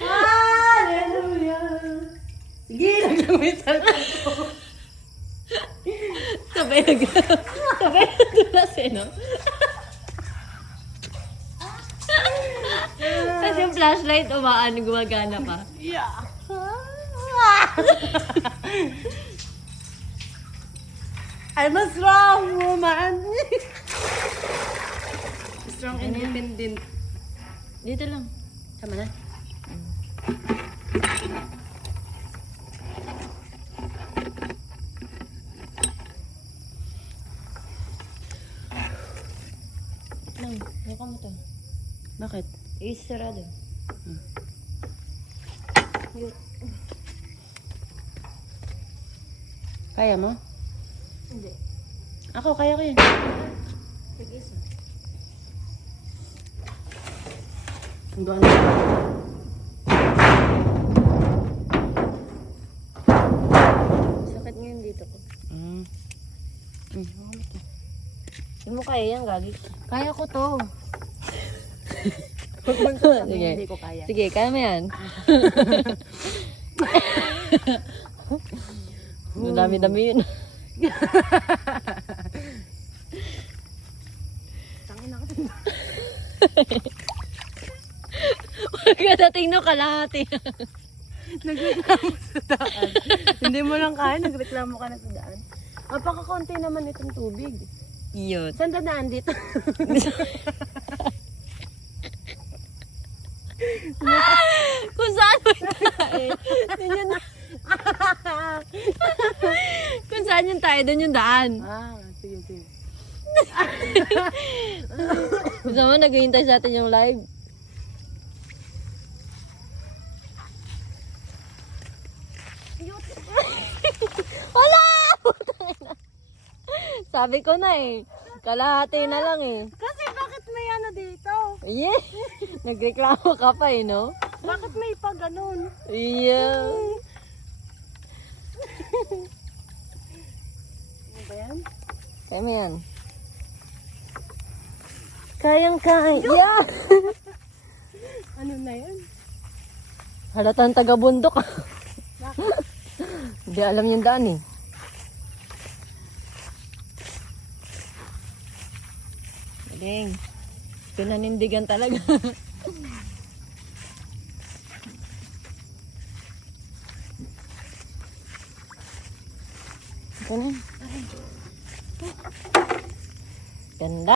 Hallelujah! Sige, nagdamisal ko. Sabay nagdulas eh, no? Tapos yung flashlight gumagana pa. Yeah. I'm a strong woman. Strong independent. Dito lang. Tama na. Lang, buka mo to. Bakit? Isarado. Kaya mo? Hindi. Ako, kaya ko yun. Sige, isa. Ang doon. Sakit ngayon dito ko. Baka mo to. Hindi mo kaya yan, Gagi. Kaya ko to. Sige. Hindi ko kaya. Sige, kaya mo yan. Ang dami-dami yun. Tangin ako. Huwag ka dating no kalahati. Nagreklamo sa daan. Hindi mo lang kaya, nagreklamo ka na sa daan. Napakakonti naman itong tubig. Yun. Saan dadaan dito? Kung saan mo tayo. Doon yung Kung saan yung tayo, doon yung daan. Sige, sige. Gusto mo, naghihintay sa atin yung live. Wala! Sabi ko na eh. Kalahati na lang eh. Kasi bakit may ano dito? Yeah. Nagreklamo ka pa eh, no? Bakit may pa ganun? Yeah. Ano ba yan? Kaya mo yan. Kayang-kaya. Ano na yan? Halatang taga-bundok. Bakit? Hindi alam yung daan eh. Galing. Pinanindigan talaga. Ito na. Ganda.